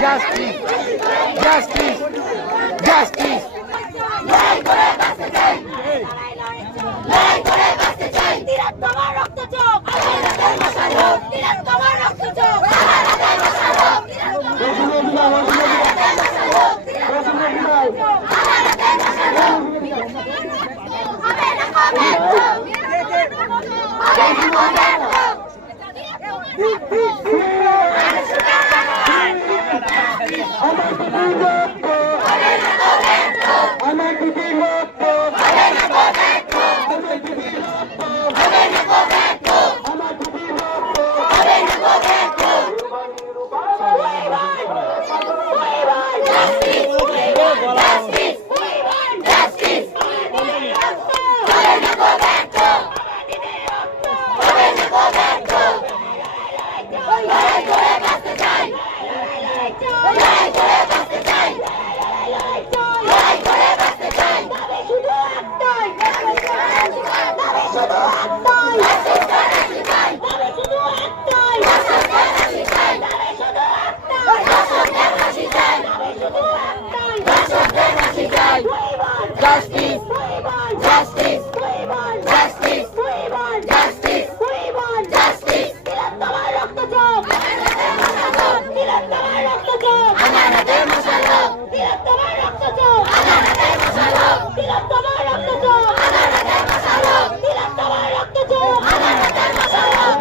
Justice! Justice! Justice! লড়াই করে বাঁচতে চাই! লড়াই করে বাঁচতে চাই! তিলোত্তমার রক্ত চোখ! আমার হাতের মশাল হোক! তিলোত্তমার রক্ত চোখ! আমার হাতের মশাল হোক! আমার হাতের মশাল হোক! তিলোত্তমার রক্ত চোখ! আমার হাতের মশাল হোক! হবে না কবে হবে না কবে Justice! Justice! Justice! Justice! Justice! তিলোত্তমার রক্ত চোখ! তিলোত্তমার রক্ত চোখ! আমার হাতের মশাল হোক! তিলোত্তমার রক্ত চোখ! আমার হাতের মশাল হোক! তিলোত্তমার রক্ত চোখ! আমার হাতের মশাল হোক! তিলোত্তমার রক্ত চোখ! আমার হাতের মশাল হোক!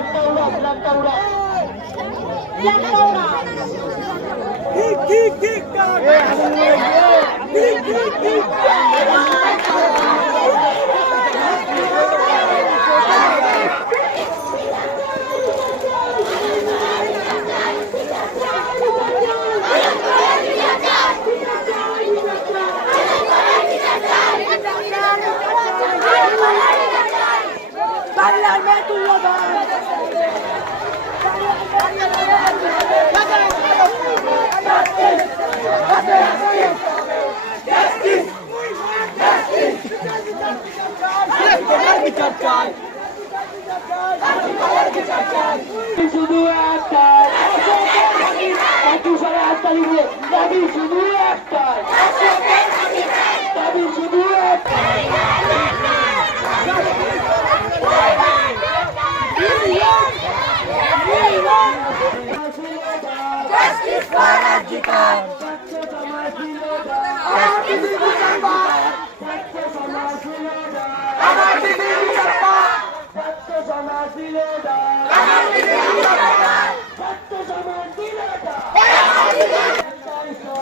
ঠিক ঠিক ঠিক ঠিক ঠিক ঠিক বাংলার মেয়ে তুলো শুধু একটাই দাবি শুধু একটাই দাবি শুধু একটাই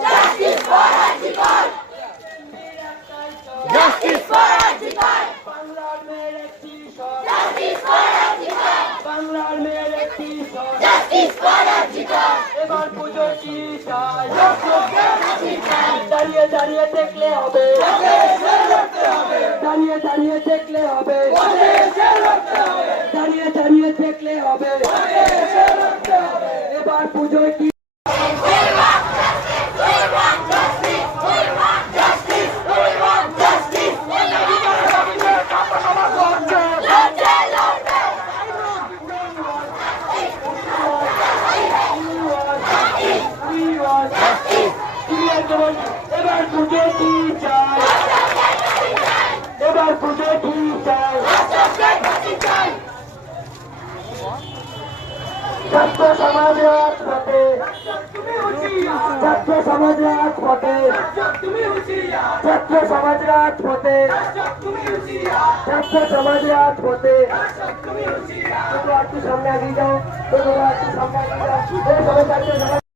Justice for Rajikar! Justice for Rajikar! Banglar mere T-shirt! Justice for Rajikar! Banglar mere T-shirt! Justice for Rajikar! এবার পুজো কি চাই? দাঁড়িয়ে দাঁড়িয়ে দেখলে হবে দাঁড়িয়ে দাঁড়িয়ে দেখলে হবে দাঁড়িয়ে দাঁড়িয়ে দেখলে হবে এবার পুজো কি এবার পুজো কি চাই এবার পুজো কি চাই ছাত্র সমাজ রাজপথে ছাত্র সমাজ রাজপথে ছাত্র সমাজ রাজপথে ছাত্র সমাজ রাজপথে একটু সামনে আগিয়ে যাও একটু সামনে আগিয়ে যাও